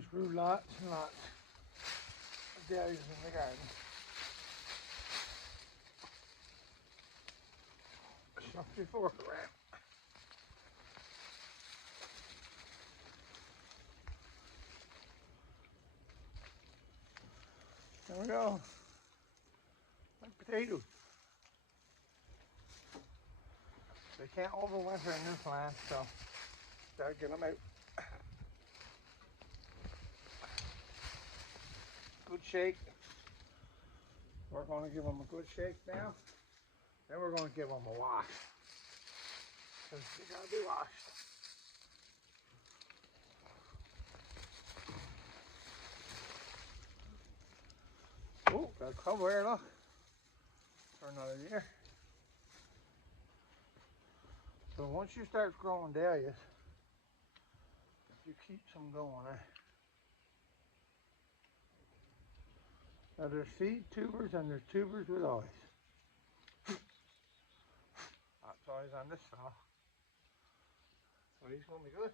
always grew lots and lots of dahlias in the garden. Shuff your fork around. There we go. Like potatoes. They can't overwinter in Newfoundland, so gotta get them out. Good shake. We're going to give them a good shake now. Then we're going to give them a wash. Because they gotta be washed. Oh, got a cover here, look. For another year. So once you start growing dahlias, you keep some going. Now there's seed tubers and there's tubers with eyes. That's eyes on this fella. So he's going to be good.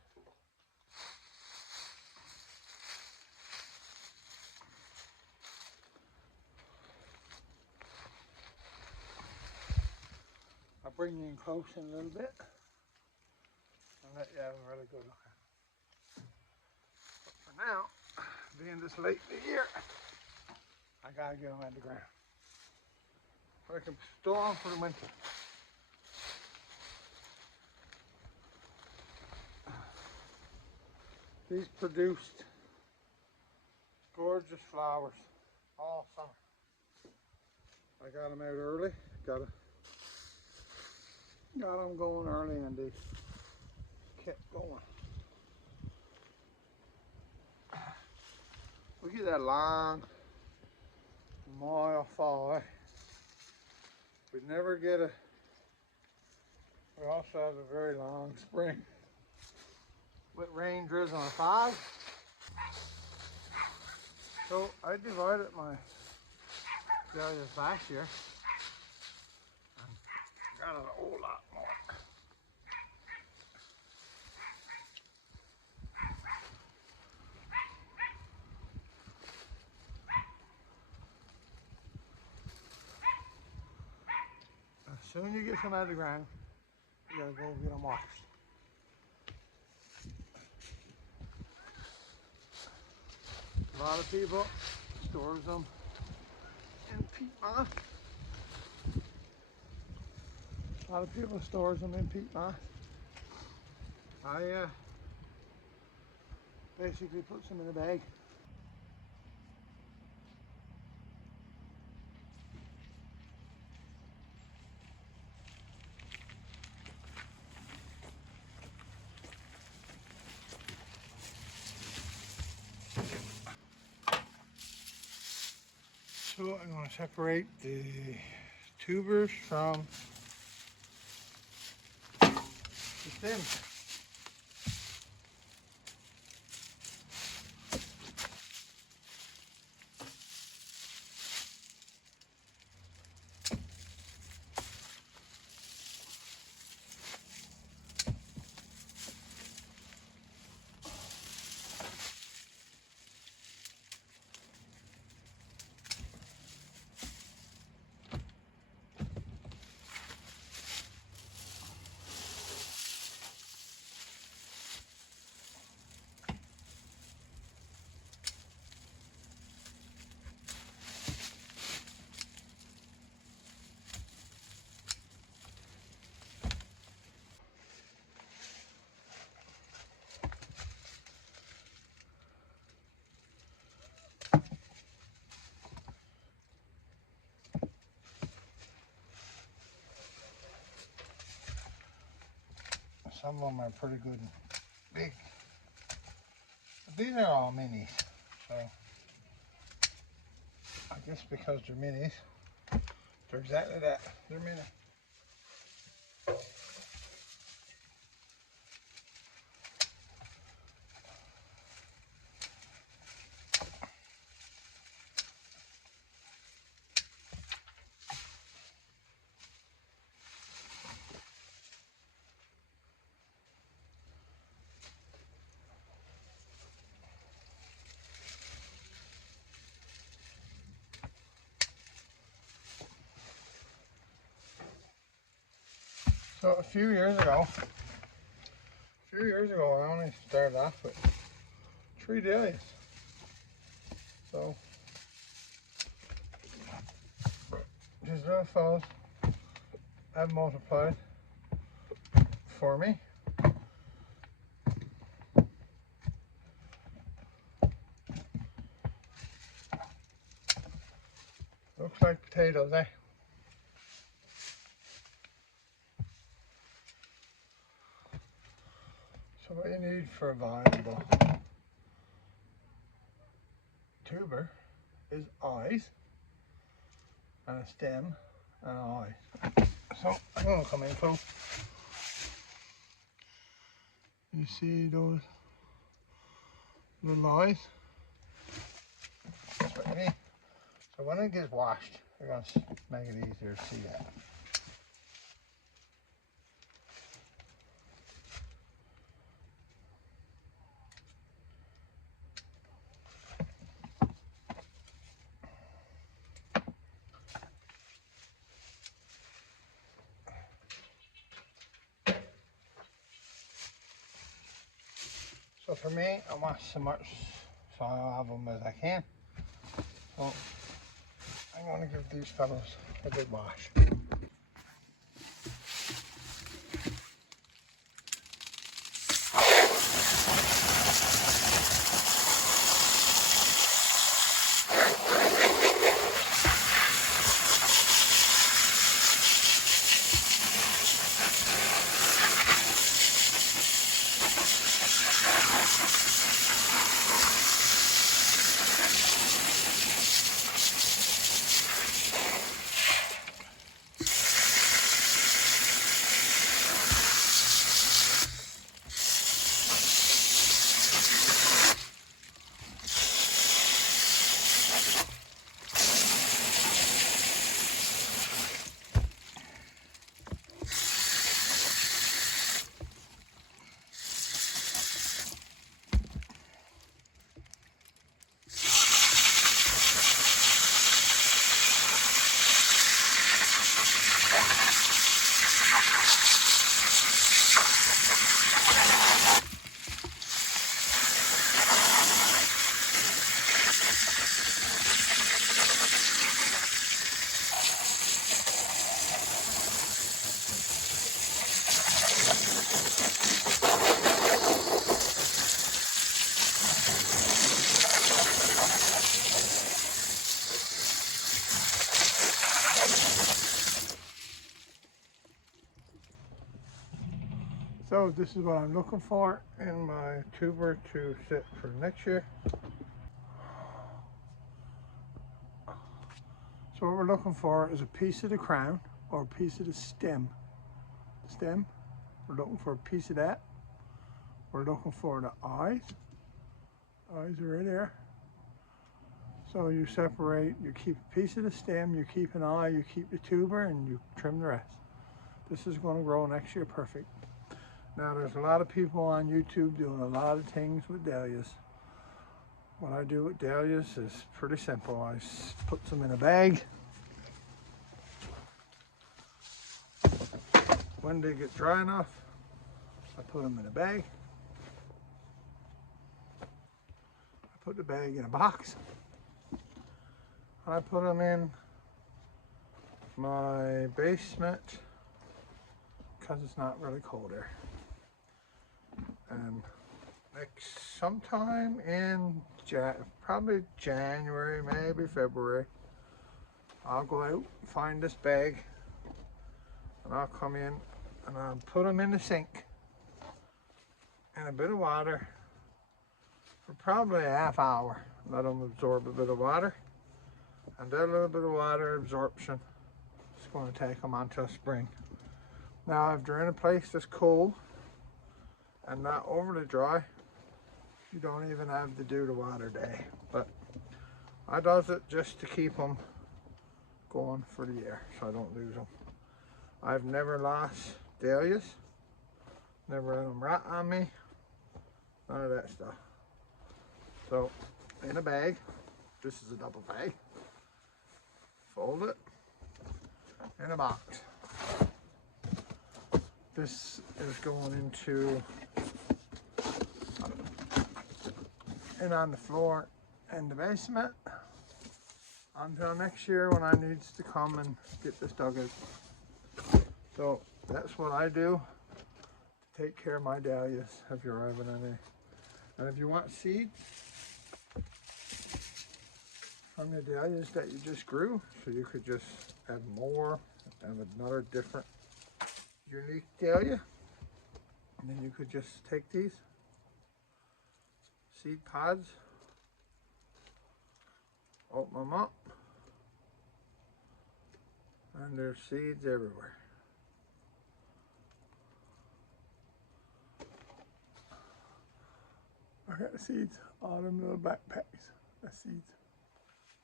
I'll bring you in close in a little bit and let you have a really good look at it. But for now, being this late in the year, I gotta get them out of the ground so I can store them for the winter. These produced gorgeous flowers all summer. I got them out early, got them going early and they kept going. We get that long mile fall. We never get a, we also have a very long spring with rain, drizzle and fog. So I divided my dahlias last year and got a whole lot more. As soon as you get some out of the ground, you gotta go get them washed. A lot of people stores them in peat moss. A lot of people stores them in peat moss. I basically puts them in a bag. So I'm going to separate the tubers from the stems. Some of them are pretty good and big. But these are all minis, so I guess because they're minis, they're exactly that. They're mini. So a few years ago, I only started off with 3 dahlias. So these little fellas have multiplied for me. Looks like potatoes, eh? So what you need for a viable tuber is eyes and a stem and eyes. So I'm going to come in close. You see those little eyes? That's what you need. So when it gets washed, they're going to make it easier to see that. So for me, I want so much soil of them as I can. So I'm going to give these fellows a good wash. So this is what I'm looking for in my tuber to sit for next year. So what we're looking for is a piece of the crown or a piece of the stem. We're looking for a piece of that. We're looking for the eyes. Eyes are right there. So you separate, you keep a piece of the stem, you keep an eye, you keep the tuber, and you trim the rest. This is going to grow next year perfect. Now there's a lot of people on YouTube doing a lot of things with dahlias. What I do with dahlias is pretty simple. I put them in a bag. When they get dry enough, I put them in a bag. I put the bag in a box. I put them in my basement because it's not really cold there. And sometime in probably January, maybe February, I'll go out, find this bag, and I'll come in and I'll put them in the sink in a bit of water for probably a half hour. Let them absorb a bit of water, and that little bit of water absorption is going to take them until spring. Now if they're in a place that's cold and not overly dry, you don't even have to do the water day. But I does it just to keep them going for the year so I don't lose them. I've never lost dahlias, never let them rot on me, none of that stuff. So in a bag, this is a double bag, fold it in a box. this is going into in on the floor in the basement until next year when I needs to come and get this dug out. So that's what I do to take care of my dahlias if you're having any. And if you want seeds from the dahlias that you just grew, so you could just add more and another different unique dahlia, and then you could just take these seed pods, open them up, and there's seeds everywhere. I got the seeds, all them little backpacks, that's seeds.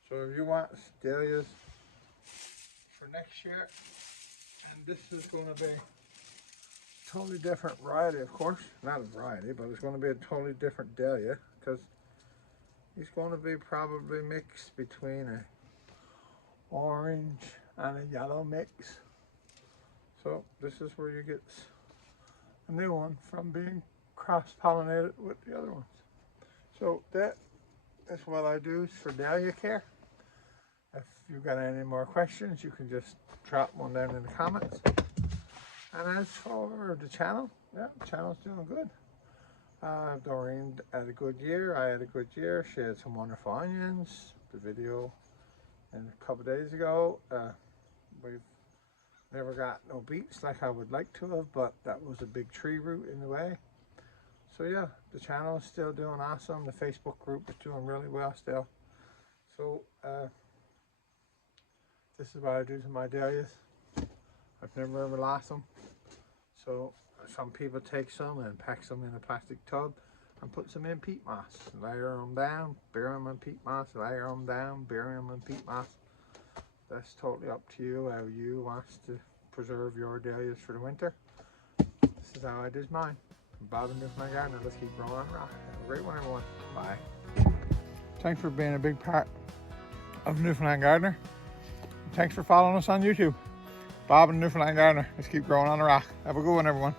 So if you want dahlias for next year, and this is going to be a totally different variety, of course, not a variety, but it's going to be a totally different dahlia, because he's going to be probably mixed between a orange and a yellow mix. So this is where you get a new one from being cross-pollinated with the other ones. So that is what I do for dahlia care. If you've got any more questions, you can just drop one down in the comments. And as for the channel, yeah, the channel's doing good. Doreen had a good year, I had a good year. She had some wonderful onions. The video and a couple of days ago, we've never got no beets like I would like to have, but that was a big tree root in the way. So yeah, the channel is still doing awesome. The Facebook group is doing really well still. So this is what I do to my dahlias. I've never ever lost them. So some people take some and pack them in a plastic tub and put them in peat moss. Layer them down, bury them in peat moss, layer them down, bury them in peat moss. That's totally up to you how you want to preserve your dahlias for the winter. This is how I do mine. Bob and Newfoundland Gardener. Let's keep growing on rock. Have a great one, everyone. Bye. Thanks for being a big part of Newfoundland Gardener. Thanks for following us on YouTube. Bob and Newfoundland Gardener. Let's keep growing on the rock. Have a good one, everyone.